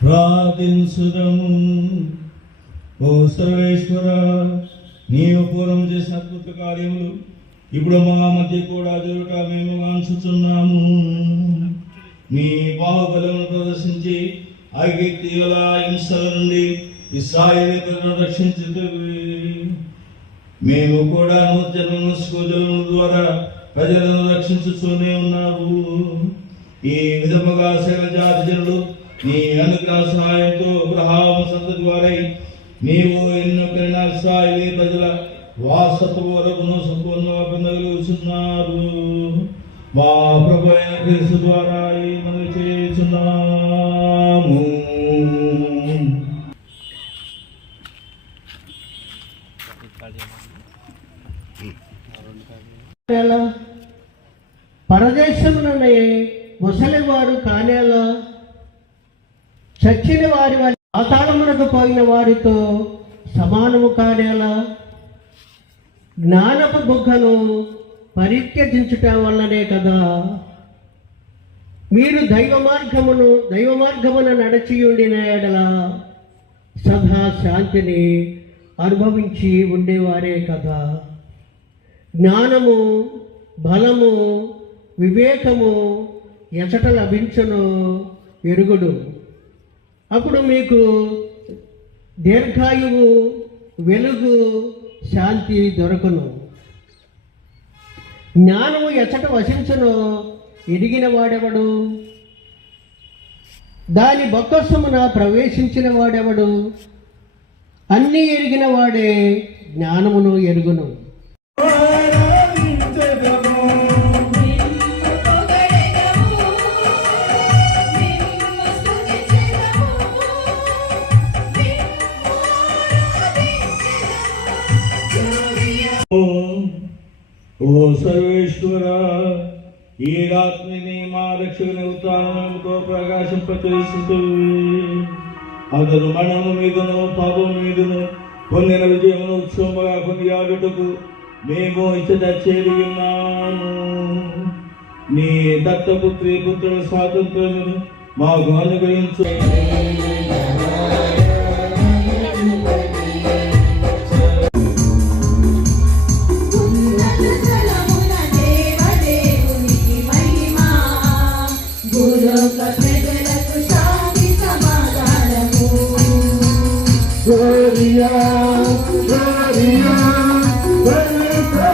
ప్రార్థించుదము. ఓ సర్వేశ్వర, నీవు పూర్వం చేసిన అద్భుత కార్యములు ఇప్పుడు మా మధ్య కూడా జరుగుట మేము వాంఛుచున్నాము. నీ బాహుబలమును ప్రదర్శించి ఐగుప్తీయుల హింసల నుండి ఇశ్రాయేలీయులను రక్షించుటకు మేము కూడా నూతన స్కూజల ద్వారా ప్రజలను రక్షించుతూనే ఉన్నావు. ఈ విధముగా సకల జాతి జనులు నీ అనుగ్రహ సహాయంతో అబ్రహాము సంతతి వారై నీవు ఎన్నో ఇశ్రాయేలీ ప్రజల వారసత్వ వరకును సంపూర్ణ పొందగలుగుతున్నారు. మా ప్రభు అయిన క్రీస్తు ద్వారా ఈ మనవి చేస్తున్నాము. పరదేశముననే ముసలివారు కానేలా చచ్చిన వారి పాతాళమునకు పోయిన వారితో సమానము కానేలా జ్ఞానపు బుగ్గను పరిత్యజించుట వల్లనే కదా మీరు దైవ మార్గమున నడచియుండిన ఎడల సదా శాంతిని అనుభవించి ఉండేవారే కదా. జ్ఞానము, బలము, వివేకము ఎచట లభించును ఎరుగుడు. అప్పుడు మీకు దీర్ఘాయువు, వెలుగు, శాంతి దొరకను. జ్ఞానము ఎచట వసించును ఎరిగిన వాడెవడు? దాని బొక్కసమున ప్రవేశించిన వాడెవడు? అన్నీ ఎరిగిన వాడే జ్ఞానమును ఎరుగును. ఓ సర్వేశ్వర, ఈ రాత్రిని మా రక్షణ ఉత్తానంతో ప్రకాశింపచేస్తుంది. అతను మరణము మీదను పాపం మీదను పొందిన విజయమును ఉత్సవముగా కొనియాడుటకు మేము ఇచ్చట చేరి ఉన్నాము. నీ దత్తపుత్రి పుత్రుల స్వాతంత్రమును మాకు అనుగ్రహించు. Gloria, Gloria, Gloria,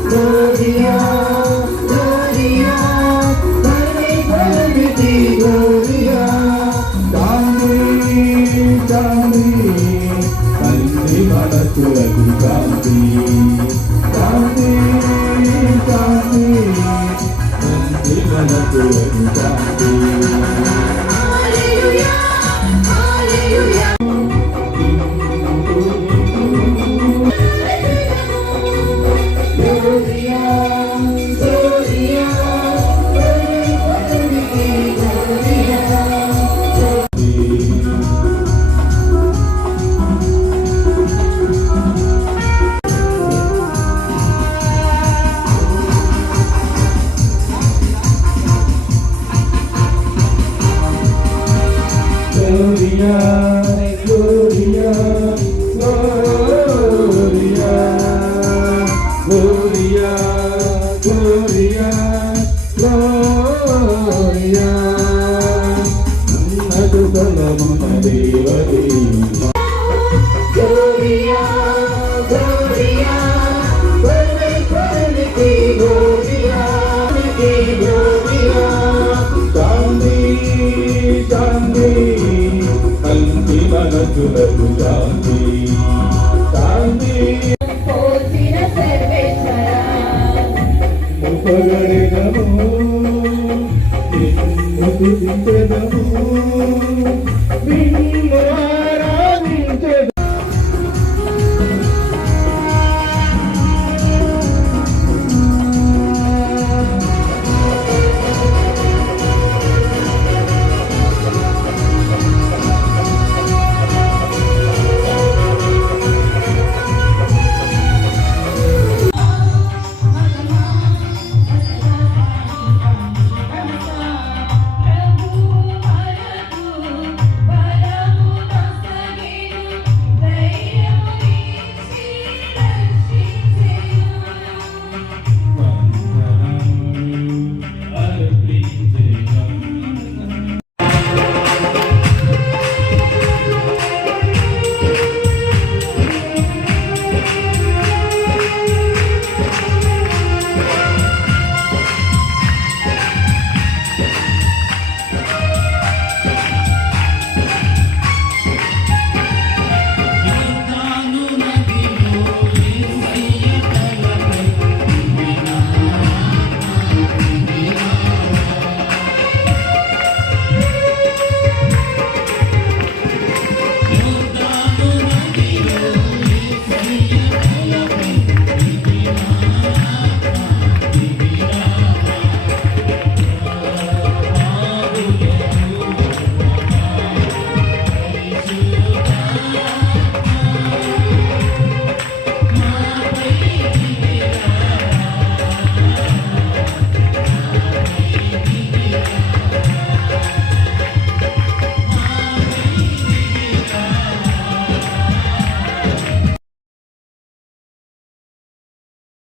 Gloria, Gloria, Gloria, Shanti, Shanti, Shanti, Manasuraku Shanti, Shanti, Shanti, Shanti, Manasuraku Shanti. Gloria, Gloria, Gloria, Gloria, Gloria, Gloria. Nadu salamuna devadi. Gloria, Gloria, Gloria, Gloria, Shanti, Shanti. Shanti, Manasuraku Shanti.